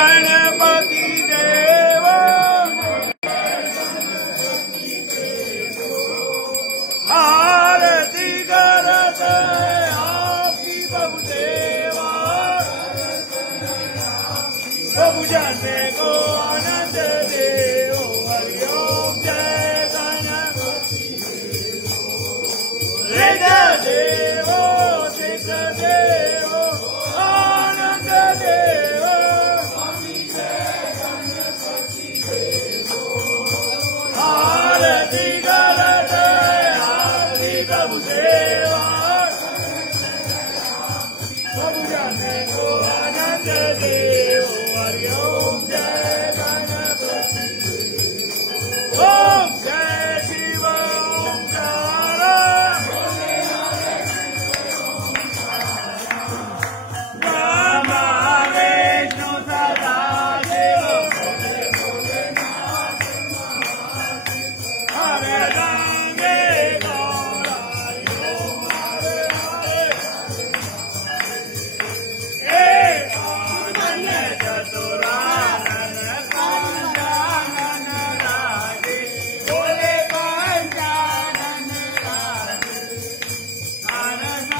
गणपति देव आरती करत आपकी प्रभु देवा प्रभु जाने को आनंद देव हरिओम जय गणपति देव सिद्ध देव आनंद देव आरती करत आरती प्रभु देवा प्रभु जाने को आनंद देव हरिओम जय गणपति ओम जय शिव ओंकार ब्रह्मा विष्णु सदा देव हरे गंगे गौरा ओम हरे हरे एक आनंद चतुरानन पंचानन राजे बोले पंचानन राजे आनंद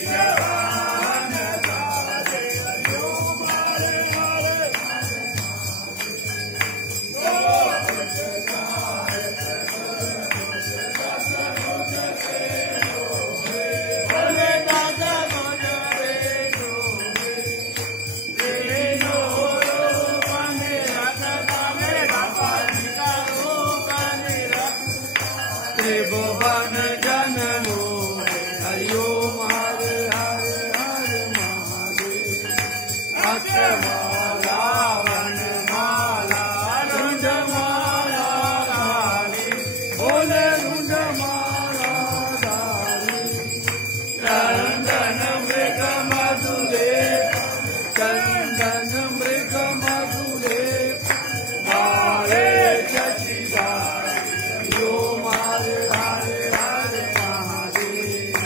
विश्वान राजे ओम हरे हरे बोले दादा बोले रेनो रूप मेरा दादा मेरा पालिका रूप मेरा त्रिभुवन जन मोहे हरिओम हरे हरे हरे महादेव अक्षमाला वनमाला रुंडमाला रानी बोले रुंडमाला रानी चंदन मृग मधुरे चंदन मृग मधुरे मारे शशिदारी हरिओम हरे हरे हरे महादेव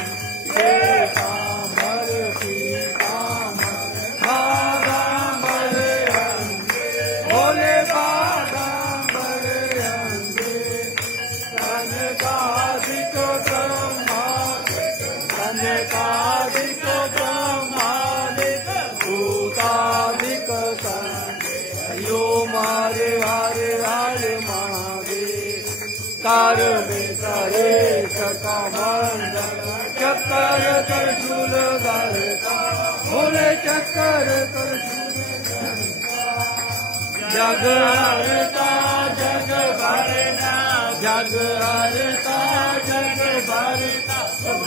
हे कामर पीताम्बर बागाम्बर अंगे बोले बागाम्बर अंगे कनकादिक ब्रह्मादिक भूतादिक संगे हरिओम हरे हरे हरे महादेव कार में करे कमंडल चक्कर त्रिशूल धरता बोले चक्कर त्रिशूल जग हरता जग भरता जग हरता जग भरता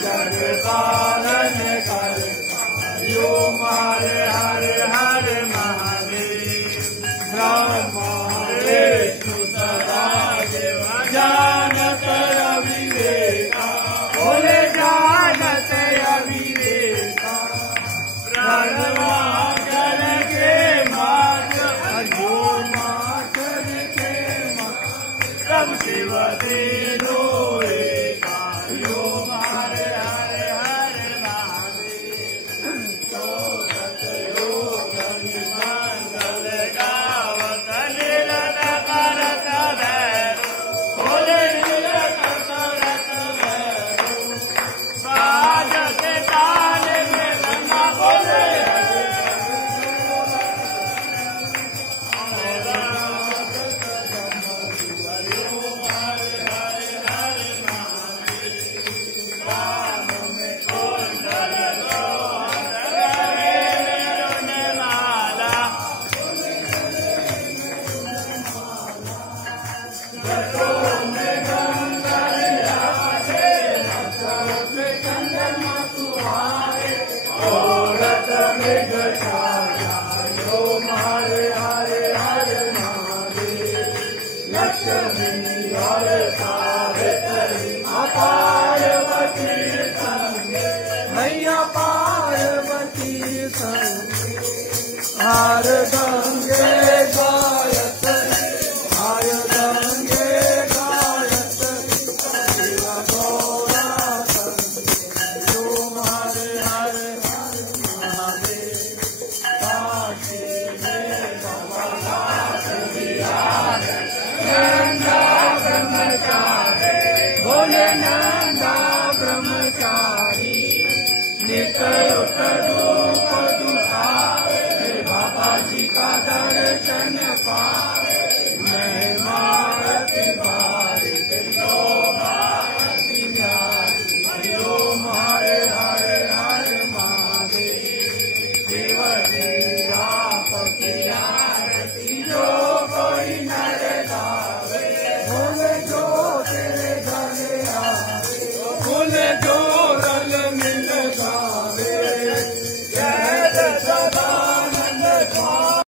जग पालन करता हरिओम हरे हरे हरे महादेव ब्रह्मा विष्णु सदा देव जानत अविवेका बोले जानत अविवेका प्रणवाचर के मार्ग हरिओम आचर के मार्ग सब शिव तेरो एका हरिओम हरे हरे हरे बोले नंदा ब्रह्मचारी नित उतरू